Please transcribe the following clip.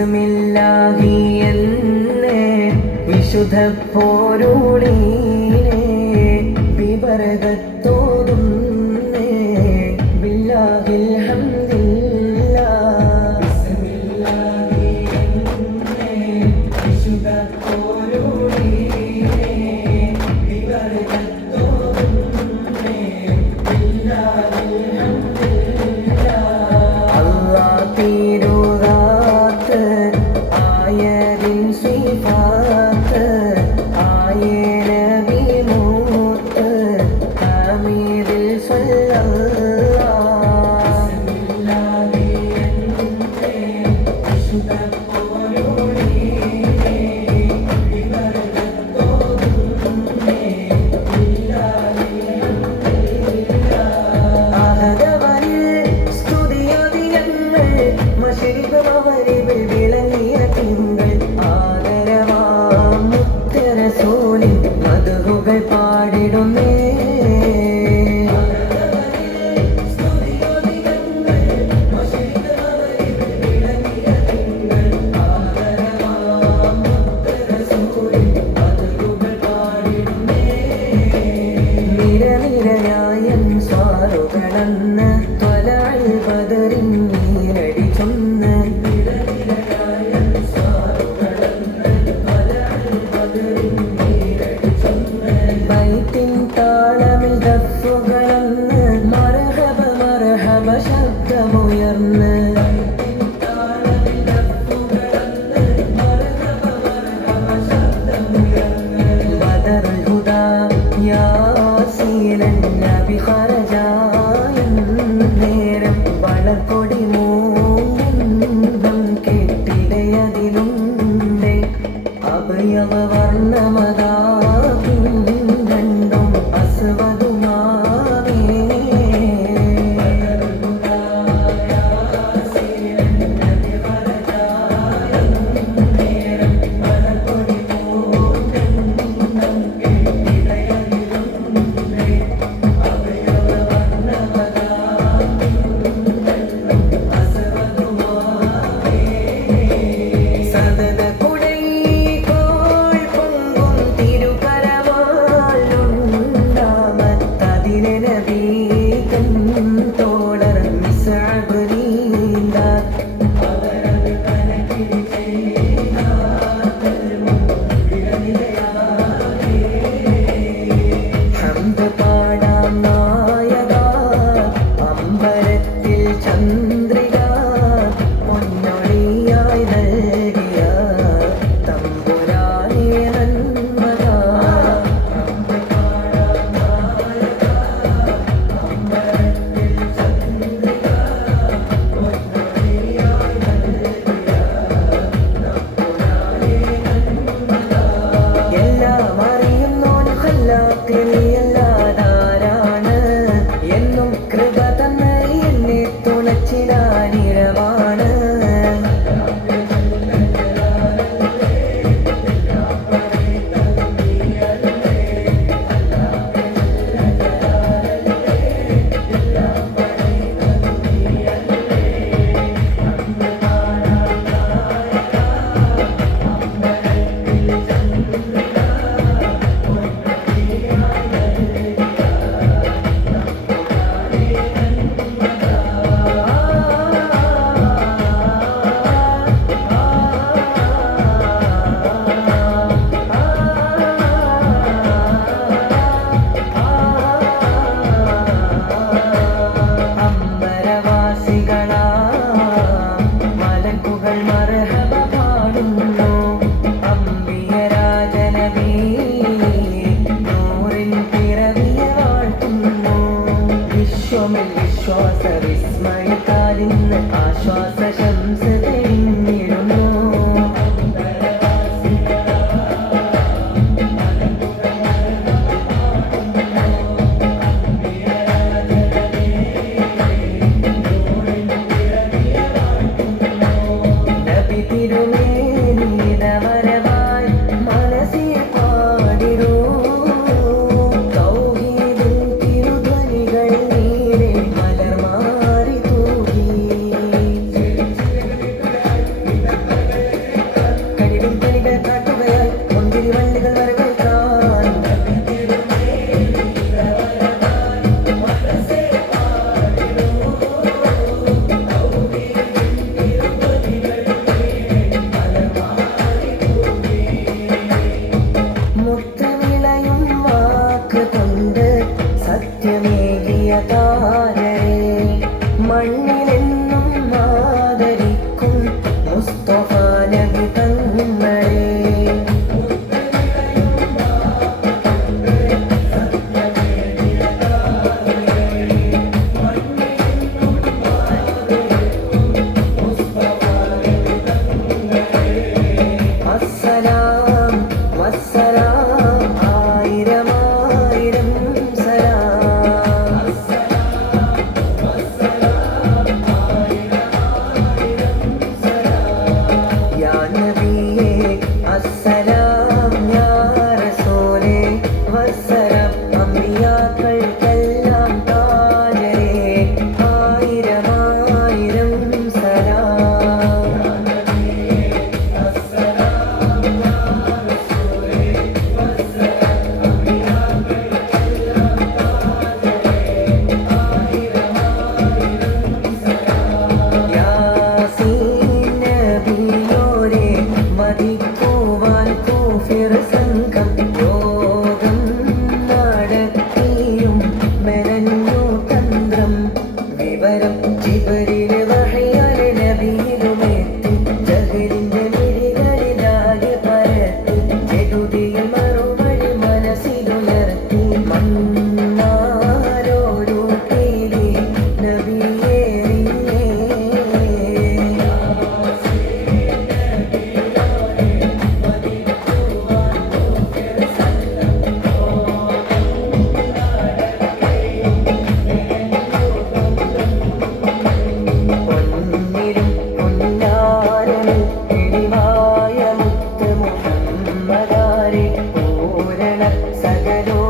ബിസ്മില്ലാഹി എന്നെ വിശുദ്ധ പോരുളീനെ വിപരകത്തോട് ശരിതമവരിവിൽ വിളങ്ങിയ തിങ്കൾ. ആദരവാം മുത്തരസോളിൽ മധുകൾ പാടിടുന്നേ. നിരനിരയായൻ സ്വാറുകളെന്ന് ത്വലായി പതറിഞ്ഞീരൻ night താരത്തിൽ ചന്ദ്ര വിശ്വമൽ വിശ്വാസ വിസ്മയക്കാലിന്ന് ആശ്വാസ ശംസ തെളിഞ്ഞിടുന്നു. തകരോ